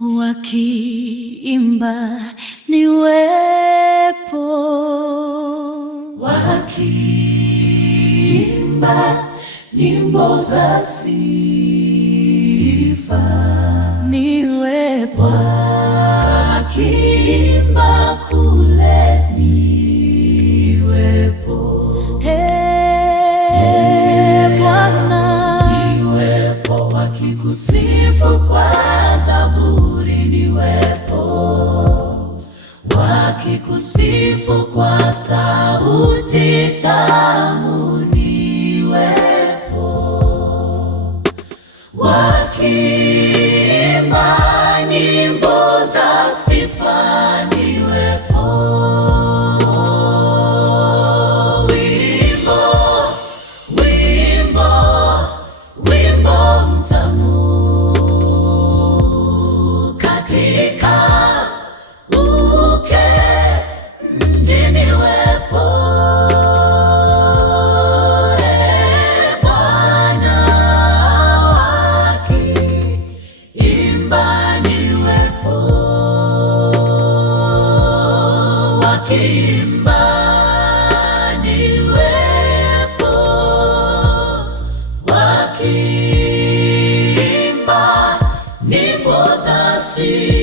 wakiimba niwepo, wakiimba nyimbo za sifa, niwepo, wakiimba kule niwepo. Bwana, niwepo, wakikusifu kwa zaburi, niwepo, wakikusifu kwa sauti tamu, niwepo, wakiimba nyimbo za sifa, niwepo, wimbo mtamu katika uke mji, niwepo. Bwana, wakiimba niwepo, wakiimba niwepo, wakiimba nyimbo za sifa.